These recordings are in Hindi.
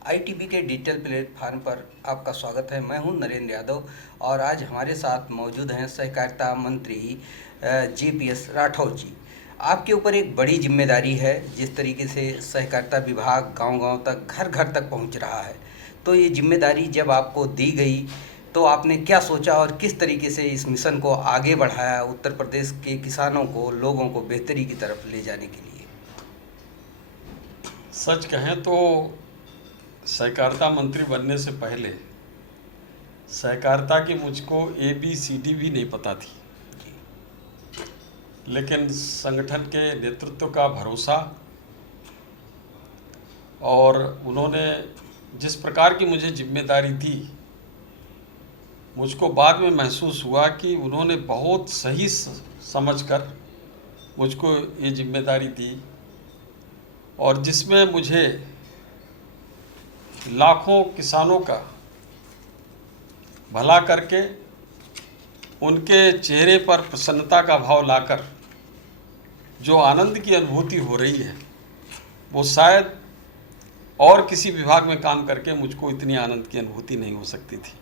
आईटीबी के डिजिटल प्लेटफॉर्म पर आपका स्वागत है। मैं हूं नरेंद्र यादव और आज हमारे साथ मौजूद हैं सहकारिता मंत्री जीपीएस राठौर जी। आपके ऊपर एक बड़ी जिम्मेदारी है। जिस तरीके से सहकारिता विभाग गांव-गांव तक, घर-घर तक पहुंच रहा है, तो ये जिम्मेदारी जब आपको दी गई तो आपने क्या सोचा और किस तरीके से इस मिशन को आगे बढ़ाया उत्तर प्रदेश के किसानों को, लोगों को बेहतरी की तरफ ले जाने के लिए? सच कहें तो सहकारिता मंत्री बनने से पहले सहकारिता की मुझको ABCD भी नहीं पता थी, लेकिन संगठन के नेतृत्व का भरोसा और उन्होंने जिस प्रकार की मुझे जिम्मेदारी दी, मुझको बाद में महसूस हुआ कि उन्होंने बहुत सही समझकर मुझको ये जिम्मेदारी दी और जिसमें मुझे लाखों किसानों का भला करके उनके चेहरे पर प्रसन्नता का भाव लाकर जो आनंद की अनुभूति हो रही है, वो शायद और किसी विभाग में काम करके मुझको इतनी आनंद की अनुभूति नहीं हो सकती थी।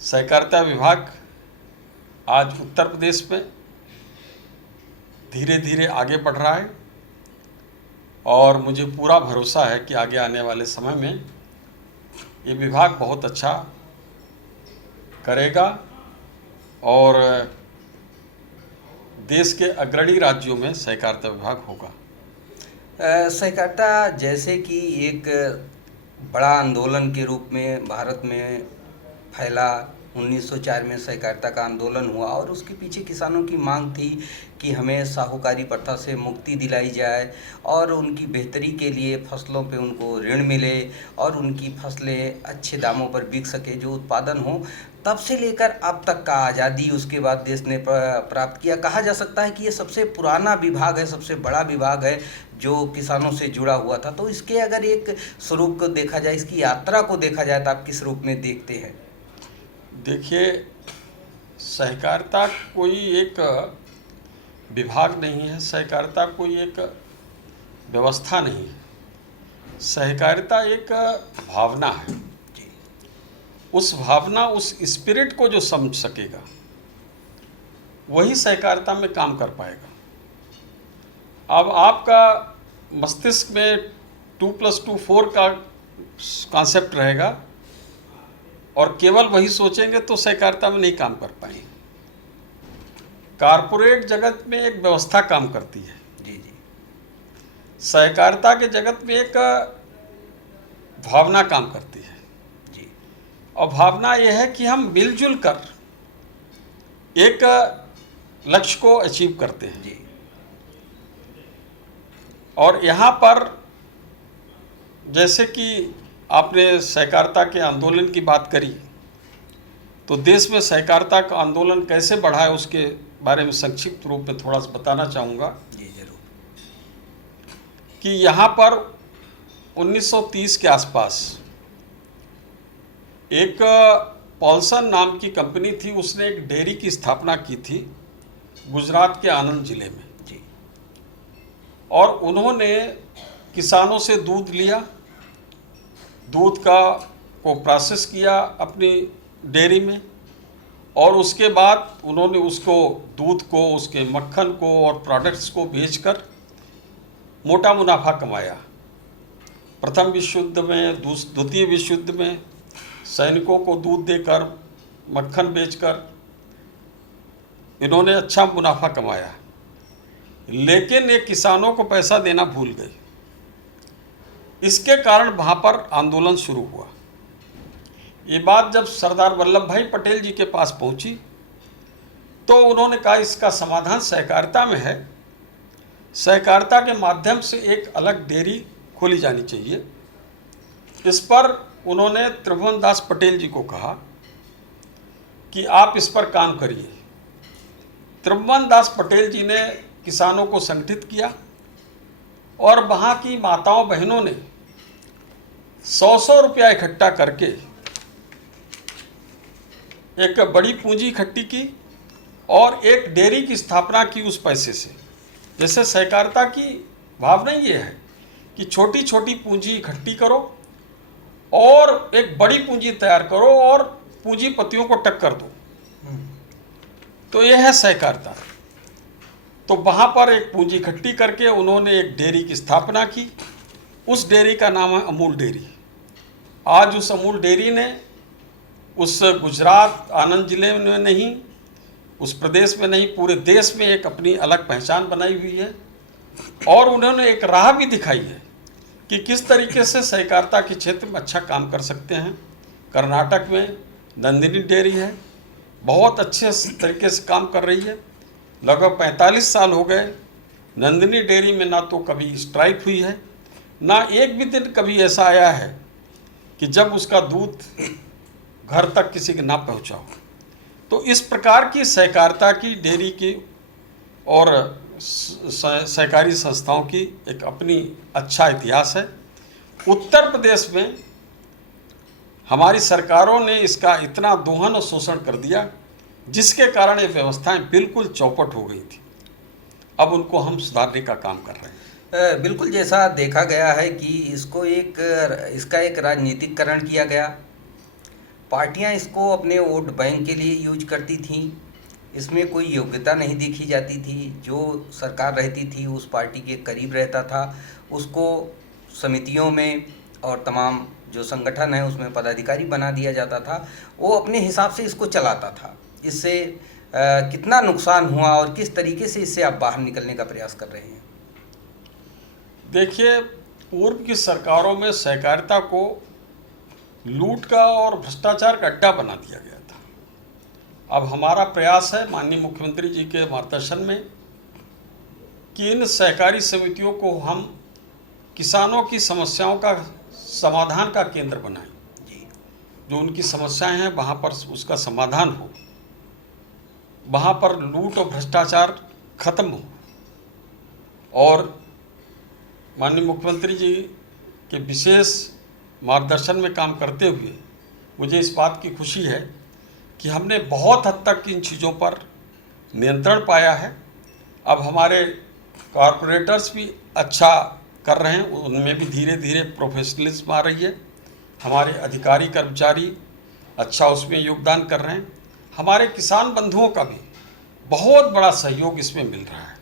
सहकारिता विभाग आज उत्तर प्रदेश में धीरे धीरे आगे बढ़ रहा है और मुझे पूरा भरोसा है कि आगे आने वाले समय में ये विभाग बहुत अच्छा करेगा और देश के अग्रणी राज्यों में सहकारिता विभाग होगा। सहकारिता जैसे कि एक बड़ा आंदोलन के रूप में भारत में फैला। 1904 में सहकारिता का आंदोलन हुआ और उसके पीछे किसानों की मांग थी कि हमें साहूकारी प्रथा से मुक्ति दिलाई जाए और उनकी बेहतरी के लिए फसलों पे उनको ऋण मिले और उनकी फसलें अच्छे दामों पर बिक सके, जो उत्पादन हो। तब से लेकर अब तक का आज़ादी उसके बाद देश ने प्राप्त किया। कहा जा सकता है कि ये सबसे पुराना विभाग है, सबसे बड़ा विभाग है जो किसानों से जुड़ा हुआ था। तो इसके अगर एक स्वरूप को देखा जाए, इसकी यात्रा को देखा जाए, तो आप किस रूप में देखते हैं? देखिए, सहकारिता कोई एक विभाग नहीं है, सहकारिता कोई एक व्यवस्था नहीं है। सहकारिता एक भावना है। उस भावना, उस स्पिरिट को जो समझ सकेगा वही सहकारिता में काम कर पाएगा। अब आपका मस्तिष्क में 2+2 4 का कॉन्सेप्ट रहेगा और केवल वही सोचेंगे तो सहकारिता में नहीं काम कर पाएंगे। कारपोरेट जगत में एक व्यवस्था काम करती है, जी जी। सहकारिता के जगत में एक भावना काम करती है जी। और भावना यह है कि हम मिलजुल कर एक लक्ष्य को अचीव करते हैं। जी। और यहाँ पर जैसे कि आपने सहकारिता के आंदोलन की बात करी, तो देश में सहकारिता का आंदोलन कैसे बढ़ा है उसके बारे में संक्षिप्त रूप में थोड़ा सा बताना चाहूँगा। जी जरूर। कि यहाँ पर 1930 के आसपास एक पॉल्सन नाम की कंपनी थी, उसने एक डेयरी की स्थापना की थी गुजरात के आनंद जिले में जी। और उन्होंने किसानों से दूध लिया, दूध को प्रोसेस किया अपनी डेयरी में और उसके बाद उन्होंने उसको दूध को, उसके मक्खन को और प्रोडक्ट्स को बेचकर मोटा मुनाफा कमाया। प्रथम विश्व युद्ध में, द्वितीय विश्व युद्ध में सैनिकों को दूध देकर, मक्खन बेचकर इन्होंने अच्छा मुनाफा कमाया, लेकिन ये किसानों को पैसा देना भूल गए। इसके कारण वहाँ पर आंदोलन शुरू हुआ। ये बात जब सरदार वल्लभ भाई पटेल जी के पास पहुँची तो उन्होंने कहा इसका समाधान सहकारिता में है, सहकारिता के माध्यम से एक अलग डेयरी खोली जानी चाहिए। इस पर उन्होंने त्रिभुवन दास पटेल जी को कहा कि आप इस पर काम करिए। त्रिभुवन दास पटेल जी ने किसानों को संगठित किया और वहाँ की माताओं बहनों ने 100 रुपया इकट्ठा करके एक बड़ी पूंजी इकट्ठी की और एक डेयरी की स्थापना की उस पैसे से। जैसे सहकारिता की भावना ये है कि छोटी छोटी पूंजी इकट्ठी करो और एक बड़ी पूंजी तैयार करो और पूंजीपतियों को टक्कर दो। तो यह है सहकारिता। तो वहाँ पर एक पूंजी इकट्ठी करके उन्होंने एक डेयरी की स्थापना की। उस डेयरी का नाम है अमूल डेयरी। आज उस अमूल डेयरी ने उस गुजरात आनंद जिले में नहीं, उस प्रदेश में नहीं, पूरे देश में एक अपनी अलग पहचान बनाई हुई है। और उन्होंने एक राह भी दिखाई है कि किस तरीके से सहकारिता के क्षेत्र में अच्छा काम कर सकते हैं। कर्नाटक में नंदिनी डेयरी है, बहुत अच्छे तरीके से काम कर रही है। लगभग 45 साल हो गए। नंदिनी डेयरी में ना तो कभी स्ट्राइक हुई है, ना एक भी दिन कभी ऐसा आया है कि जब उसका दूध घर तक किसी के ना पहुंचा हो। तो इस प्रकार की सहकारिता की, डेयरी की और सहकारी संस्थाओं की एक अपनी अच्छा इतिहास है। उत्तर प्रदेश में हमारी सरकारों ने इसका इतना दोहन और शोषण कर दिया, जिसके कारण ये व्यवस्थाएं बिल्कुल चौपट हो गई थी। अब उनको हम सुधारने का काम कर रहे हैं। बिल्कुल, जैसा देखा गया है कि इसका एक राजनीतिकरण किया गया। पार्टियां इसको अपने वोट बैंक के लिए यूज करती थीं। इसमें कोई योग्यता नहीं देखी जाती थी। जो सरकार रहती थी उस पार्टी के करीब रहता था, उसको समितियों में और तमाम जो संगठन है उसमें पदाधिकारी बना दिया जाता था। वो अपने हिसाब से इसको चलाता था। इससे कितना नुकसान हुआ और किस तरीके से इससे आप बाहर निकलने का प्रयास कर रहे हैं? देखिए, पूर्व की सरकारों में सहकारिता को लूट का और भ्रष्टाचार का अड्डा बना दिया गया था। अब हमारा प्रयास है माननीय मुख्यमंत्री जी के मार्गदर्शन में कि इन सहकारी समितियों को हम किसानों की समस्याओं का समाधान का केंद्र बनाएं। जो उनकी समस्याएं हैं वहाँ पर उसका समाधान हो, वहाँ पर लूट और भ्रष्टाचार खत्म हो। और माननीय मुख्यमंत्री जी के विशेष मार्गदर्शन में काम करते हुए मुझे इस बात की खुशी है कि हमने बहुत हद तक इन चीज़ों पर नियंत्रण पाया है। अब हमारे कॉरपोरेटर्स भी अच्छा कर रहे हैं, उनमें भी धीरे धीरे प्रोफेशनलिज्म आ रही है। हमारे अधिकारी कर्मचारी अच्छा उसमें योगदान कर रहे हैं। हमारे किसान बंधुओं का भी बहुत बड़ा सहयोग इसमें मिल रहा है।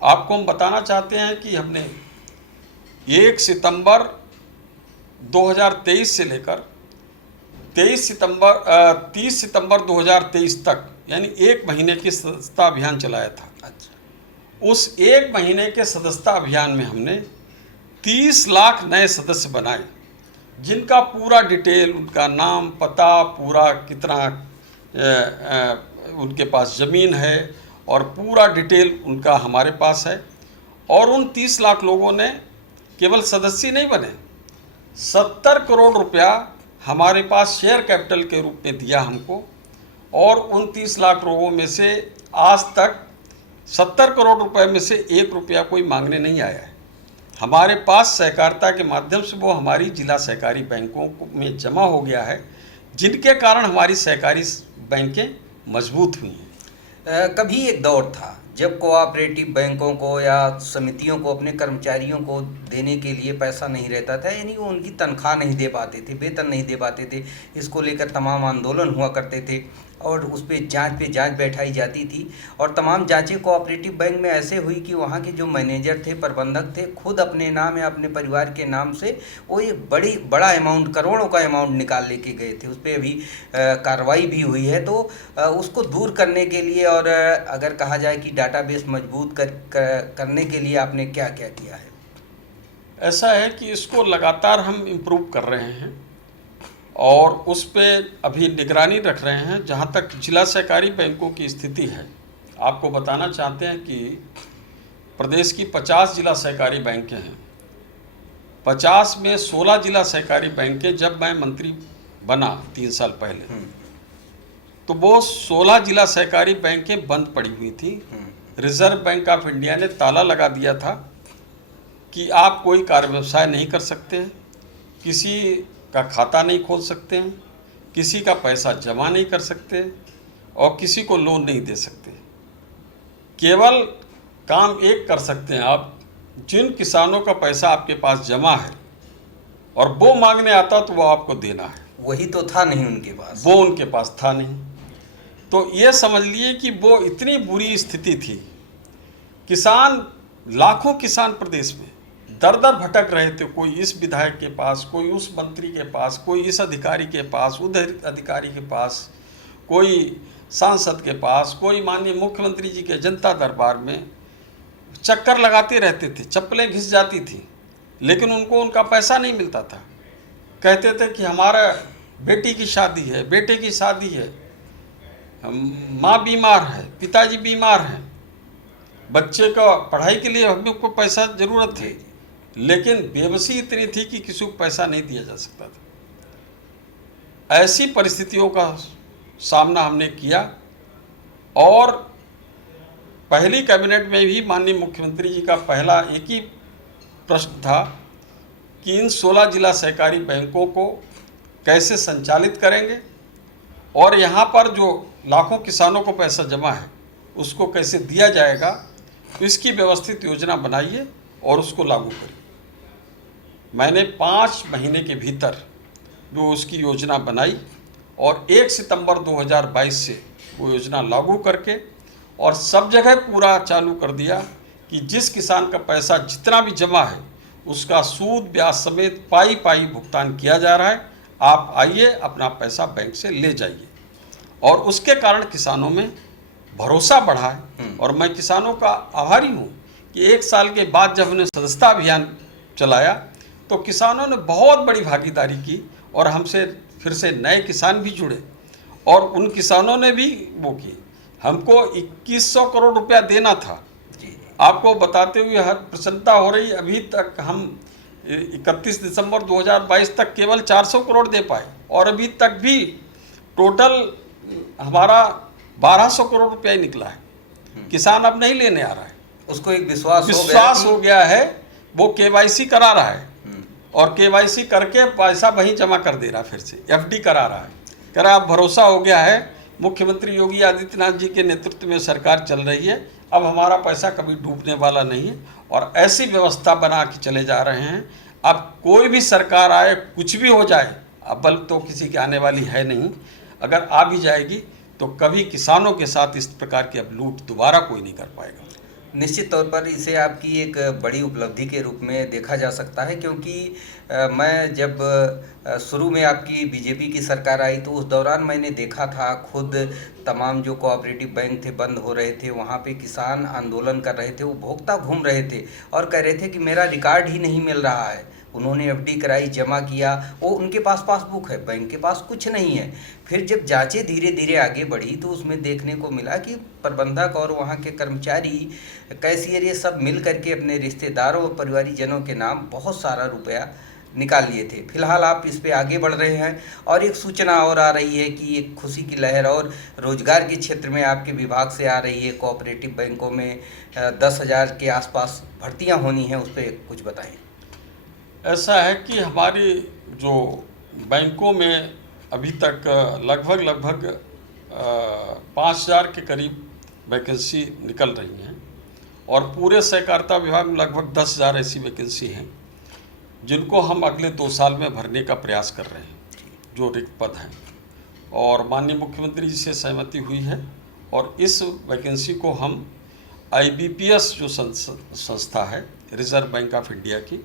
आपको हम बताना चाहते हैं कि हमने 1 सितंबर 2023 से लेकर 30 सितंबर 2023 तक, यानी 1 महीने की सदस्यता अभियान चलाया था। अच्छा। उस 1 महीने के सदस्यता अभियान में हमने 30 लाख नए सदस्य बनाए, जिनका पूरा डिटेल, उनका नाम, पता, पूरा कितना उनके पास ज़मीन है और पूरा डिटेल उनका हमारे पास है। और उन 30 लाख लोगों ने केवल सदस्य नहीं बने, 70 करोड़ रुपया हमारे पास शेयर कैपिटल के रूप में दिया हमको। और उन 30 लाख लोगों में से आज तक 70 करोड़ रुपए में से 1 रुपया कोई मांगने नहीं आया है। हमारे पास सहकारिता के माध्यम से वो हमारी जिला सहकारी बैंकों में जमा हो गया है, जिनके कारण हमारी सहकारी बैंकें मजबूत हुई हैं। कभी एक दौर था जब कोऑपरेटिव बैंकों को या समितियों को अपने कर्मचारियों को देने के लिए पैसा नहीं रहता था, यानी वो उनकी तनख्वाह नहीं दे पाते थे, वेतन नहीं दे पाते थे। इसको लेकर तमाम आंदोलन हुआ करते थे और उस पर जांच बैठाई जाती थी। और तमाम जांचें कोऑपरेटिव बैंक में ऐसे हुई कि वहाँ के जो मैनेजर थे, प्रबंधक थे, खुद अपने नाम या अपने परिवार के नाम से वो एक बड़ा अमाउंट, करोड़ों का अमाउंट निकाल लेके गए थे। उस पर अभी कार्रवाई भी हुई है। तो उसको दूर करने के लिए और अगर कहा जाए कि डाटाबेस मजबूत करने के लिए आपने क्या क्या किया है? ऐसा है कि इसको लगातार हम इम्प्रूव कर रहे हैं और उस पर अभी निगरानी रख रहे हैं। जहाँ तक जिला सहकारी बैंकों की स्थिति है, आपको बताना चाहते हैं कि प्रदेश की 50 जिला सहकारी बैंकें हैं। 50 में 16 जिला सहकारी बैंकें, जब मैं मंत्री बना 3 साल पहले, तो वो 16 जिला सहकारी बैंकें बंद पड़ी हुई थी। रिजर्व बैंक ऑफ इंडिया ने ताला लगा दिया था कि आप कोई कार्य व्यवसाय नहीं कर सकते हैं, किसी का खाता नहीं खोल सकते हैं, किसी का पैसा जमा नहीं कर सकते और किसी को लोन नहीं दे सकते। केवल काम एक कर सकते हैं आप जिन किसानों का पैसा आपके पास जमा है और वो मांगने आता तो वो आपको देना है, वही तो था नहीं उनके पास। वो उनके पास था नहीं। तो ये समझ लिए कि वो इतनी बुरी स्थिति थी, किसान, लाखों किसान प्रदेश में दर दर भटक रहे थे, कोई इस विधायक के पास, कोई उस मंत्री के पास, कोई इस अधिकारी के पास, उधर अधिकारी के पास, कोई सांसद के पास, कोई माननीय मुख्यमंत्री जी के जनता दरबार में चक्कर लगाते रहते थे, चप्पलें घिस जाती थी, लेकिन उनको उनका पैसा नहीं मिलता था। कहते थे कि हमारा बेटी की शादी है, बेटे की शादी है, माँ बीमार है, पिताजी बीमार हैं, बच्चे का पढ़ाई के लिए हमें को पैसा ज़रूरत है, लेकिन बेबसी इतनी थी कि किसी को पैसा नहीं दिया जा सकता था। ऐसी परिस्थितियों का सामना हमने किया और पहली कैबिनेट में भी माननीय मुख्यमंत्री जी का पहला एक ही प्रश्न था कि इन 16 जिला सहकारी बैंकों को कैसे संचालित करेंगे और यहाँ पर जो लाखों किसानों को पैसा जमा है उसको कैसे दिया जाएगा, तो इसकी व्यवस्थित योजना बनाइए और उसको लागू करिए। मैंने 5 महीने के भीतर जो उसकी योजना बनाई और 1 सितंबर 2022 से वो योजना लागू करके और सब जगह पूरा चालू कर दिया कि जिस किसान का पैसा जितना भी जमा है उसका सूद ब्याज समेत पाई पाई भुगतान किया जा रहा है। आप आइए, अपना पैसा बैंक से ले जाइए। और उसके कारण किसानों में भरोसा बढ़ा है और मैं किसानों का आभारी हूँ कि 1 साल के बाद जब हमने सदस्यता अभियान चलाया तो किसानों ने बहुत बड़ी भागीदारी की और हमसे फिर से नए किसान भी जुड़े और उन किसानों ने भी वो की। हमको 2100 करोड़ रुपया देना था। आपको बताते हुए हर प्रसन्नता हो रही, अभी तक हम 31 दिसंबर 2022 तक केवल 400 करोड़ दे पाए और अभी तक भी टोटल हमारा 1200 करोड़ रुपया ही निकला है। किसान अब नहीं लेने आ रहा है, उसको एक विश्वास हो गया है, वो केवाईसी करा रहा है और केवाईसी करके पैसा वहीं जमा कर दे रहा है, फिर से एफडी करा रहा है। कह रहा अब भरोसा हो गया है, मुख्यमंत्री योगी आदित्यनाथ जी के नेतृत्व में सरकार चल रही है, अब हमारा पैसा कभी डूबने वाला नहीं है और ऐसी व्यवस्था बना के चले जा रहे हैं। अब कोई भी सरकार आए, कुछ भी हो जाए, अब बल तो किसी की आने वाली है नहीं, अगर आ भी जाएगी तो कभी किसानों के साथ इस प्रकार की अब लूट दोबारा कोई नहीं कर पाएगा। निश्चित तौर पर इसे आपकी एक बड़ी उपलब्धि के रूप में देखा जा सकता है, क्योंकि मैं जब शुरू में आपकी बीजेपी की सरकार आई तो उस दौरान मैंने देखा था, खुद तमाम जो कोऑपरेटिव बैंक थे बंद हो रहे थे, वहाँ पे किसान आंदोलन कर रहे थे, उपभोक्ता घूम रहे थे और कह रहे थे कि मेरा रिकॉर्ड ही नहीं मिल रहा है। उन्होंने एफडी कराई, जमा किया, वो उनके पास पासबुक है, बैंक के पास कुछ नहीं है। फिर जब जांचें धीरे धीरे आगे बढ़ी तो उसमें देखने को मिला कि प्रबंधक और वहाँ के कर्मचारी, कैशियर, ये सब मिल करके अपने रिश्तेदारों और परिवारीजनों के नाम बहुत सारा रुपया निकाल लिए थे। फिलहाल आप इस पे आगे बढ़ रहे हैं और एक सूचना और आ रही है कि एक खुशी की लहर और रोजगार के क्षेत्र में आपके विभाग से आ रही है। कोऑपरेटिव बैंकों में 10,000 के आसपास भर्तियाँ होनी हैं, उस पर कुछ बताएं। ऐसा है कि हमारी जो बैंकों में अभी तक लगभग 5,000 के करीब वैकेंसी निकल रही हैं और पूरे सहकारिता विभाग में लगभग 10,000 ऐसी वैकेंसी हैं जिनको हम अगले 2 साल में भरने का प्रयास कर रहे हैं, जो रिक्त पद हैं। और माननीय मुख्यमंत्री जी से सहमति हुई है और इस वैकेंसी को हम IBPS जो संस्था है, रिजर्व बैंक ऑफ इंडिया की,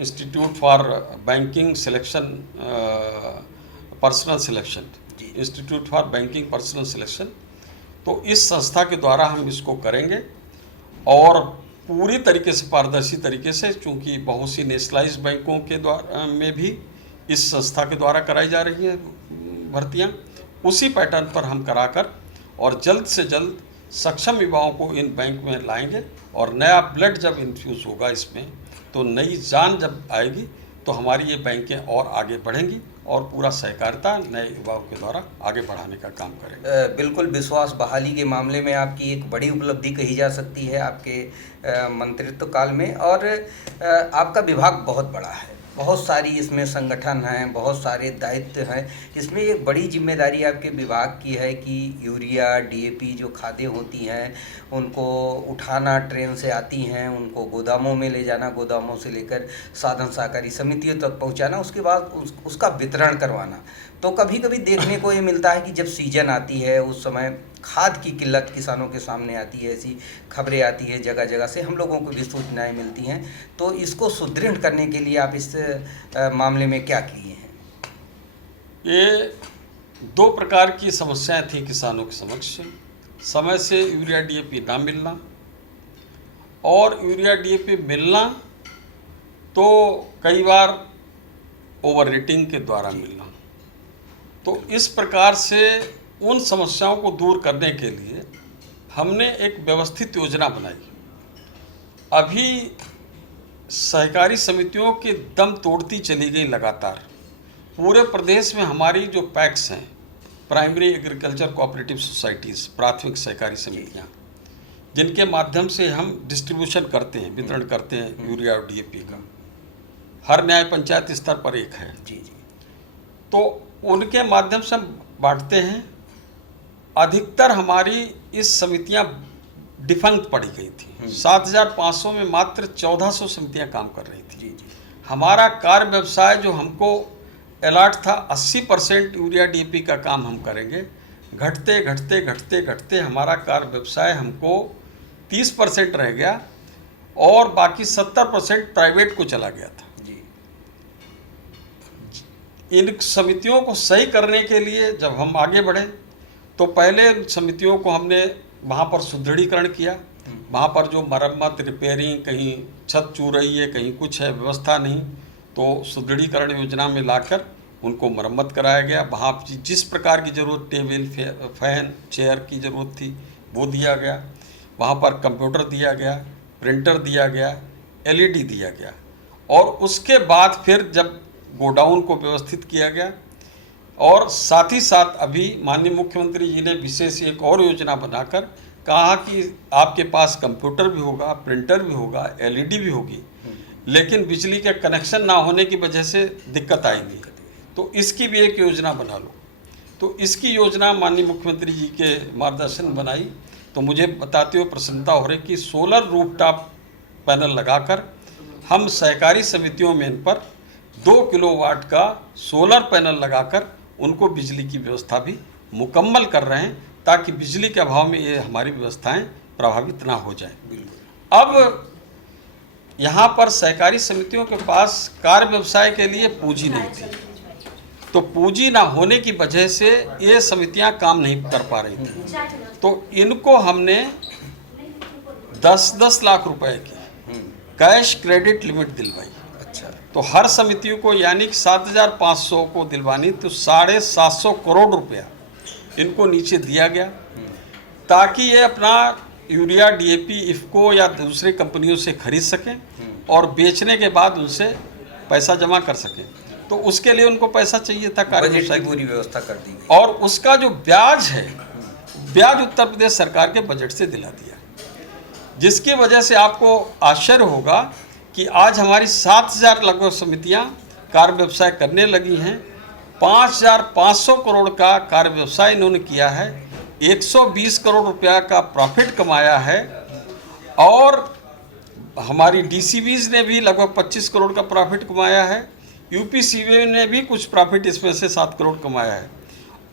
institute for banking selection personal selection, institute for banking personal selection, तो इस संस्था के द्वारा हम इसको करेंगे और पूरी तरीके से पारदर्शी तरीके से, चूँकि बहुत सी नेशनलाइज्ड बैंकों के द्वारा में भी इस संस्था के द्वारा कराई जा रही हैं भर्तियाँ, उसी पैटर्न पर हम कराकर और जल्द से जल्द सक्षम युवाओं को इन बैंक में लाएंगे और नया ब्लड जब इन्फ्यूज़ होगा इसमें, तो नई जान जब आएगी तो हमारी ये बैंकें और आगे बढ़ेंगी और पूरा सहकारिता नए युवाओं के द्वारा आगे बढ़ाने का काम करेंगे। बिल्कुल, विश्वास बहाली के मामले में आपकी एक बड़ी उपलब्धि कही जा सकती है आपके मंत्रित्व काल में। और आपका विभाग बहुत बड़ा है, बहुत सारी इसमें संगठन हैं, बहुत सारे दायित्व हैं। इसमें एक बड़ी जिम्मेदारी आपके विभाग की है कि यूरिया, डीएपी जो खादें होती हैं उनको उठाना, ट्रेन से आती हैं, उनको गोदामों में ले जाना, गोदामों से लेकर साधन सहकारी समितियों तक पहुंचाना, उसके बाद उसका वितरण करवाना। तो कभी कभी देखने को ये मिलता है कि जब सीजन आती है उस समय खाद की किल्लत किसानों के सामने आती है, ऐसी खबरें आती है, जगह जगह से हम लोगों को भी सूचनाएं मिलती हैं। तो इसको सुदृढ़ करने के लिए आप इस मामले में क्या किए हैं? ये दो प्रकार की समस्याएं थी किसानों के समक्ष। समय से यूरिया डीएपी ना मिलना, और यूरिया डीएपी मिलना तो कई बार ओवर रेटिंग के द्वारा मिलना। तो इस प्रकार से उन समस्याओं को दूर करने के लिए हमने एक व्यवस्थित योजना बनाई। अभी सहकारी समितियों के दम तोड़ती चली गई लगातार। पूरे प्रदेश में हमारी जो पैक्स हैं, प्राइमरी एग्रीकल्चर कोऑपरेटिव सोसाइटीज़, प्राथमिक सहकारी समितियां, जिनके माध्यम से हम डिस्ट्रीब्यूशन करते हैं, वितरण करते हैं यूरिया और डीएपी का, हर न्याय पंचायत स्तर पर एक है। जी। तो उनके माध्यम से हम बांटते हैं। अधिकतर हमारी इस समितियां डिफंक्ट पड़ी गई थी। 7,500 में मात्र 1,400 समितियां काम कर रही थी। जी। हमारा कार्य व्यवसाय जो हमको अलॉट था 80% यूरिया डीएपी का काम हम करेंगे, घटते घटते घटते घटते हमारा कार्य व्यवसाय हमको 30% रह गया और बाकी 70% प्राइवेट को चला गया था। इन समितियों को सही करने के लिए जब हम आगे बढ़े तो पहले समितियों को हमने वहाँ पर सुदृढ़ीकरण किया। वहाँ पर जो मरम्मत, रिपेयरिंग, कहीं छत चू रही है, कहीं कुछ है, व्यवस्था नहीं, तो सुदृढ़ीकरण योजना में लाकर उनको मरम्मत कराया गया। वहाँ जिस प्रकार की ज़रूरत, टेबल, फैन, चेयर की ज़रूरत थी वो दिया गया। वहाँ पर कंप्यूटर दिया गया, प्रिंटर दिया गया, एलईडी दिया गया। और उसके बाद फिर जब गोडाउन को व्यवस्थित किया गया, और साथ ही साथ अभी माननीय मुख्यमंत्री जी ने विशेष एक और योजना बनाकर कहा कि आपके पास कंप्यूटर भी होगा, प्रिंटर भी होगा, एलईडी भी होगी, लेकिन बिजली के कनेक्शन ना होने की वजह से दिक्कत आएगी, तो इसकी भी एक योजना बना लो। तो इसकी योजना माननीय मुख्यमंत्री जी के मार्गदर्शन बनाई। तो मुझे बताते हुए प्रसन्नता हो रही कि सोलर रूफटॉप पैनल लगाकर हम सहकारी समितियों में इन पर 2 किलोवाट का सोलर पैनल लगाकर उनको बिजली की व्यवस्था भी मुकम्मल कर रहे हैं, ताकि बिजली के अभाव में ये हमारी व्यवस्थाएं प्रभावित ना हो जाएं। अब यहाँ पर सहकारी समितियों के पास कार्य व्यवसाय के लिए पूंजी नहीं थी, तो पूंजी ना होने की वजह से ये समितियां काम नहीं कर पा रही थी। तो इनको हमने 10-10 लाख रुपए की कैश क्रेडिट लिमिट दिलवाई। अच्छा। तो हर समितियों को यानी कि 7,500 को दिलवानी, तो 750 करोड़ रुपया इनको नीचे दिया गया, ताकि ये अपना यूरिया, डीएपी, इफ्को या दूसरी कंपनियों से खरीद सकें और बेचने के बाद उनसे पैसा जमा कर सकें। तो उसके लिए उनको पैसा चाहिए था, कार्य व्यवसाय की पूरी व्यवस्था कर दी। और उसका जो ब्याज है, ब्याज उत्तर प्रदेश सरकार के बजट से दिला दिया, जिसकी वजह से आपको आश्चर्य होगा कि आज हमारी 7,000 लगभग समितियां कार्य व्यवसाय करने लगी हैं। 5,500 करोड़ का कार्य व्यवसाय इन्होंने किया है, 120 करोड़ रुपया का प्रॉफिट कमाया है, और हमारी डीसीबीज ने भी लगभग 25 करोड़ का प्रॉफिट कमाया है, यूपीसीबी ने भी कुछ प्रॉफिट इसमें से 7 करोड़ कमाया है,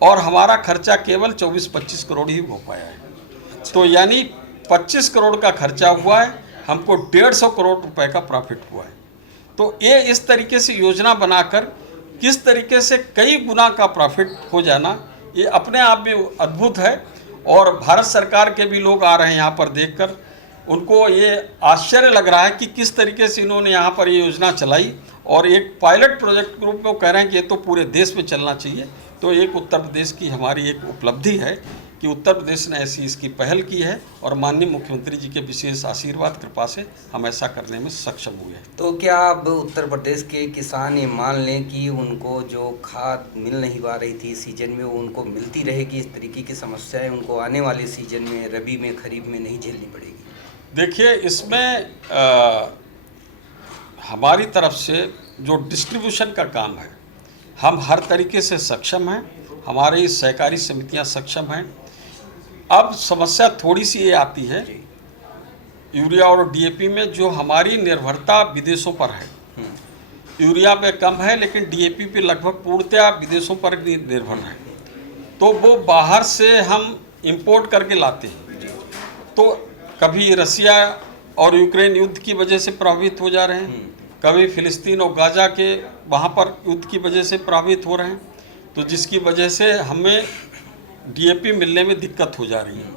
और हमारा खर्चा केवल 24-25 करोड़ ही हो पाया है। तो यानी 25 करोड़ का खर्चा हुआ है, हमको 150 करोड़ रुपए का प्रॉफिट हुआ है। तो ये इस तरीके से योजना बनाकर किस तरीके से कई गुना का प्रॉफिट हो जाना, ये अपने आप में अद्भुत है। और भारत सरकार के भी लोग आ रहे हैं यहाँ पर देखकर, उनको ये आश्चर्य लग रहा है कि किस तरीके से इन्होंने यहाँ पर ये योजना चलाई, और एक पायलट प्रोजेक्ट के रूप में वो कह रहे हैं कि ये तो पूरे देश में चलना चाहिए। तो एक उत्तर प्रदेश की हमारी एक उपलब्धि है कि उत्तर प्रदेश ने ऐसी इसकी पहल की है, और माननीय मुख्यमंत्री जी के विशेष आशीर्वाद कृपा से हम ऐसा करने में सक्षम हुए हैं। तो क्या अब उत्तर प्रदेश के किसान ये मान लें कि उनको जो खाद मिल नहीं पा रही थी सीजन में, वो उनको मिलती रहेगी? इस तरीके की समस्याएं उनको आने वाले सीजन में, रबी में, खरीफ में नहीं झेलनी पड़ेगी? देखिए, इसमें हमारी तरफ से जो डिस्ट्रीब्यूशन का काम है, हम हर तरीके से सक्षम हैं, हमारी सहकारी समितियां सक्षम हैं। अब समस्या थोड़ी सी ये आती है यूरिया और डीएपी में, जो हमारी निर्भरता विदेशों पर है। यूरिया पे कम है, लेकिन डीएपी पे लगभग पूर्णतया विदेशों पर निर्भर है। तो वो बाहर से हम इंपोर्ट करके लाते हैं, तो कभी रसिया और यूक्रेन युद्ध की वजह से प्रभावित हो जा रहे हैं, कभी फिलिस्तीन और गाजा के वहाँ पर युद्ध की वजह से प्रभावित हो रहे हैं, तो जिसकी वजह से हमें डीएपी मिलने में दिक्कत हो जा रही है।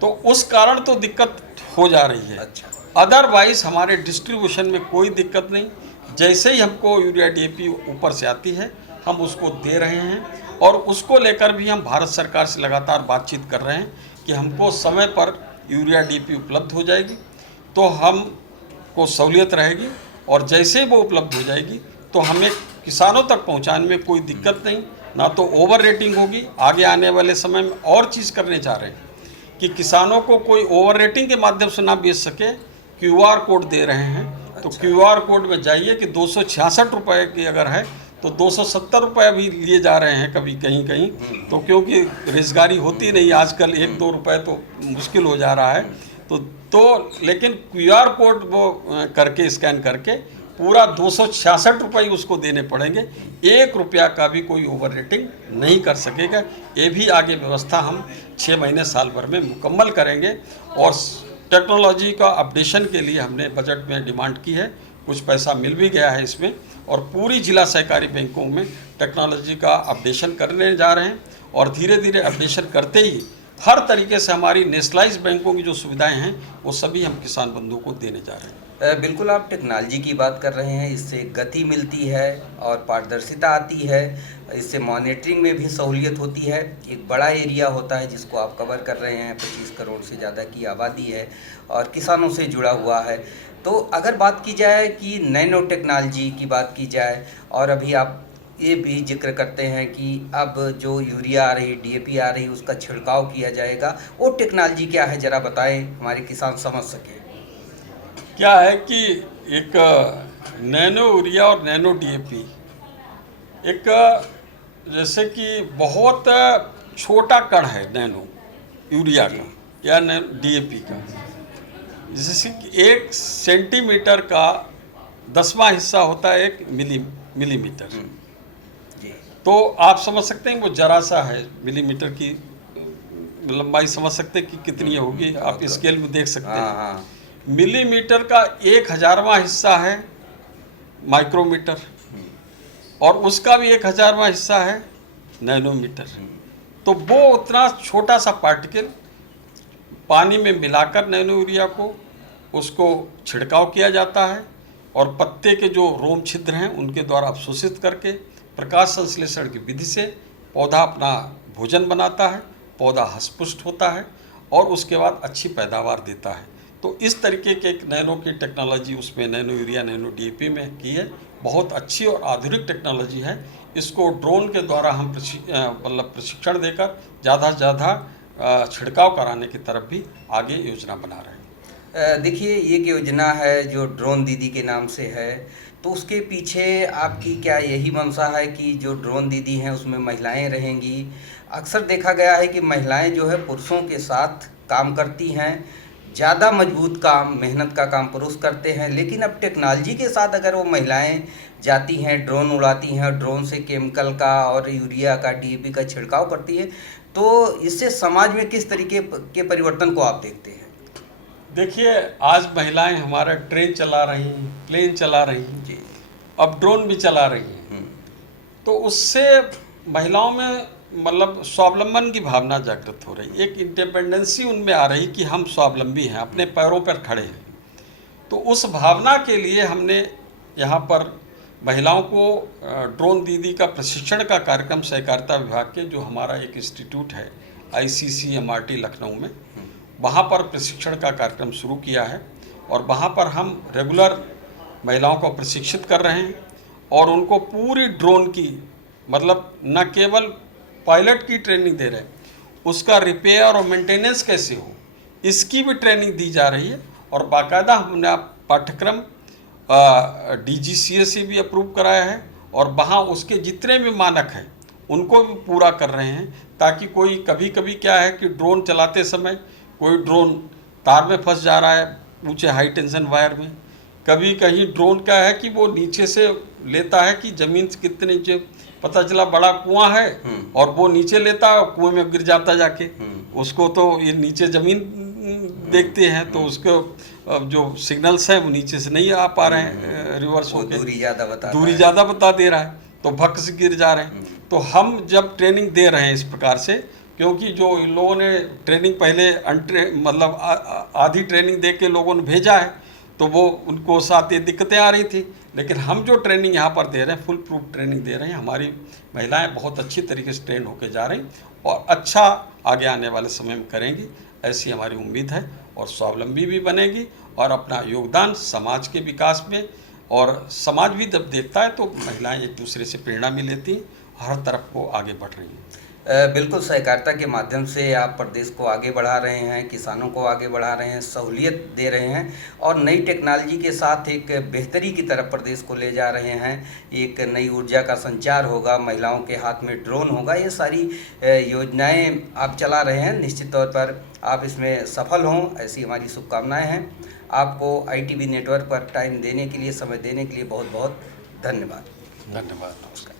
तो उस कारण तो दिक्कत हो जा रही है। अच्छा। अदरवाइज हमारे डिस्ट्रीब्यूशन में कोई दिक्कत नहीं। जैसे ही हमको यूरिया डीएपी ऊपर से आती है, हम उसको दे रहे हैं, और उसको लेकर भी हम भारत सरकार से लगातार बातचीत कर रहे हैं कि हमको समय पर यूरिया डीएपी उपलब्ध हो जाएगी तो हमको सहूलियत रहेगी, और जैसे ही वो उपलब्ध हो जाएगी तो हमें किसानों तक पहुंचाने में कोई दिक्कत नहीं, ना तो ओवर रेटिंग होगी। आगे आने वाले समय में और चीज़ करने जा रहे हैं कि किसानों को कोई ओवर रेटिंग के माध्यम से ना बेच सके। क्यूआर कोड दे रहे हैं, तो क्यूआर कोड में जाइए कि 266 रुपये की अगर है तो 270 रुपये भी लिए जा रहे हैं कभी कहीं कहीं, तो क्योंकि रोजगारी होती नहीं आजकल, 1-2 रुपये तो मुश्किल हो जा रहा है। तो लेकिन क्यूआर कोड वो करके स्कैन करके पूरा 266 रुपये उसको देने पड़ेंगे। 1 रुपया का भी कोई ओवर रेटिंग नहीं कर सकेगा। ये भी आगे व्यवस्था हम 6 महीने साल भर में मुकम्मल करेंगे। और टेक्नोलॉजी का अपडेशन के लिए हमने बजट में डिमांड की है, कुछ पैसा मिल भी गया है इसमें, और पूरी जिला सहकारी बैंकों में टेक्नोलॉजी का अपडेशन करने जा रहे हैं। और धीरे धीरे अपडेशन करते ही हर तरीके से हमारी नेशनलाइज बैंकों की जो सुविधाएं हैं वो सभी हम किसान बंधुओं को देने जा रहे हैं। बिल्कुल, आप टेक्नोलॉजी की बात कर रहे हैं, इससे गति मिलती है और पारदर्शिता आती है, इससे मॉनिटरिंग में भी सहूलियत होती है। एक बड़ा एरिया होता है जिसको आप कवर कर रहे हैं, 25 करोड़ से ज़्यादा की आबादी है और किसानों से जुड़ा हुआ है। तो अगर बात की जाए कि नैनो टेक्नोलॉजी की बात की जाए, और अभी आप ये भी जिक्र करते हैं कि अब जो यूरिया आ रही, डीएपी आ रही, उसका छिड़काव किया जाएगा, वो टेक्नोलॉजी क्या है, ज़रा बताएं, हमारे किसान समझ सकें। क्या है कि एक नैनो यूरिया और नैनो डीएपी एक जैसे कि बहुत छोटा कण है नैनो यूरिया का या डीएपी का, जैसे कि 1 सेंटीमीटर का 10वां हिस्सा होता है 1 मिलीमीटर। तो आप समझ सकते हैं वो जरा सा है, मिलीमीटर की लंबाई समझ सकते हैं कि कितनी होगी, आप स्केल में देख सकते हैं। मिलीमीटर का 1,000वां हिस्सा है माइक्रोमीटर, और उसका भी 1,000वां हिस्सा है नैनोमीटर। तो वो उतना छोटा सा पार्टिकल पानी में मिलाकर नैनो यूरिया को उसको छिड़काव किया जाता है, और पत्ते के जो रोम छिद्र हैं उनके द्वारा अवशोषित करके प्रकाश संश्लेषण की विधि से पौधा अपना भोजन बनाता है, पौधा हष्टपुष्ट होता है और उसके बाद अच्छी पैदावार देता है। तो इस तरीके के एक नैनो की टेक्नोलॉजी उसमें नैनो यूरिया नैनो डीएपी में की है। बहुत अच्छी और आधुनिक टेक्नोलॉजी है। इसको ड्रोन के द्वारा हम प्रशिक्षण देकर ज़्यादा से ज़्यादा छिड़काव कराने की तरफ भी आगे योजना बना रहे हैं। देखिए, एक योजना है जो ड्रोन दीदी के नाम से है, तो उसके पीछे आपकी क्या यही मंशा है कि जो ड्रोन दीदी हैं उसमें महिलाएं रहेंगी? अक्सर देखा गया है कि महिलाएं जो है पुरुषों के साथ काम करती हैं, ज़्यादा मजबूत काम, मेहनत का काम पुरुष करते हैं, लेकिन अब टेक्नोलॉजी के साथ अगर वो महिलाएं जाती हैं, ड्रोन उड़ाती हैं, ड्रोन से केमिकल का और यूरिया का, डीएपी का छिड़काव करती है, तो इससे समाज में किस तरीके के परिवर्तन को आप देखते हैं? देखिए, आज महिलाएं हमारा ट्रेन चला रही हैं, प्लेन चला रही हैं जी, अब ड्रोन भी चला रही हैं। तो उससे महिलाओं में मतलब स्वावलंबन की भावना जागृत हो रही, एक इंडिपेंडेंसी उनमें आ रही कि हम स्वावलंबी हैं, अपने पैरों पर खड़े हैं। तो उस भावना के लिए हमने यहाँ पर महिलाओं को ड्रोन दीदी का प्रशिक्षण का कार्यक्रम सहकारिता विभाग के जो हमारा एक इंस्टीट्यूट है ICCMRT लखनऊ में, वहाँ पर प्रशिक्षण का कार्यक्रम शुरू किया है। और वहाँ पर हम रेगुलर महिलाओं को प्रशिक्षित कर रहे हैं और उनको पूरी ड्रोन की मतलब न केवल पायलट की ट्रेनिंग दे रहे हैं, उसका रिपेयर और मेंटेनेंस कैसे हो इसकी भी ट्रेनिंग दी जा रही है। और बाकायदा हमने पाठ्यक्रम DGCA से भी अप्रूव कराया है और वहाँ उसके जितने भी मानक हैं उनको भी पूरा कर रहे हैं, ताकि कोई कभी कभी क्या है कि ड्रोन चलाते समय कोई ड्रोन तार में फंस जा रहा है ऊंचे हाई टेंशन वायर में, कभी कहीं ड्रोन क्या है कि वो नीचे से लेता है कि ज़मीन से कितने नीचे, पता चला बड़ा कुआं है और वो नीचे लेता है और कुएं में गिर जाता जाके, उसको तो ये नीचे ज़मीन देखते हैं तो उसको जो सिग्नल्स हैं वो नीचे से नहीं आ पा रहे हैं रिवर्स वो होकर, दूरी ज़्यादा बता दे रहा है तो भक्क से गिर जा रहे हैं। तो हम जब ट्रेनिंग दे रहे हैं इस प्रकार से, क्योंकि जो इन लोगों ने ट्रेनिंग पहले मतलब आधी ट्रेनिंग दे के लोगों ने भेजा है तो वो उनको साथ ये दिक्कतें आ रही थी, लेकिन हम जो ट्रेनिंग यहाँ पर दे रहे हैं फुल प्रूफ ट्रेनिंग दे रहे हैं, हमारी महिलाएं बहुत अच्छी तरीके से ट्रेन होकर जा रही और अच्छा आगे आने वाले समय में करेंगी, ऐसी हमारी उम्मीद है और स्वावलंबी भी बनेगी और अपना योगदान समाज के विकास में, और समाज भी जब देखता है तो महिलाएं एक दूसरे से प्रेरणा भी लेती हैं, हर तरफ को आगे बढ़ रही हैं। बिल्कुल, सहकारिता के माध्यम से आप प्रदेश को आगे बढ़ा रहे हैं, किसानों को आगे बढ़ा रहे हैं, सहूलियत दे रहे हैं और नई टेक्नोलॉजी के साथ एक बेहतरी की तरफ प्रदेश को ले जा रहे हैं। एक नई ऊर्जा का संचार होगा, महिलाओं के हाथ में ड्रोन होगा, ये सारी योजनाएं आप चला रहे हैं। निश्चित तौर पर आप इसमें सफल हों, ऐसी हमारी शुभकामनाएँ हैं। आपको ITV नेटवर्क पर टाइम देने के लिए, समय देने के लिए बहुत बहुत धन्यवाद। धन्यवाद, नमस्कार।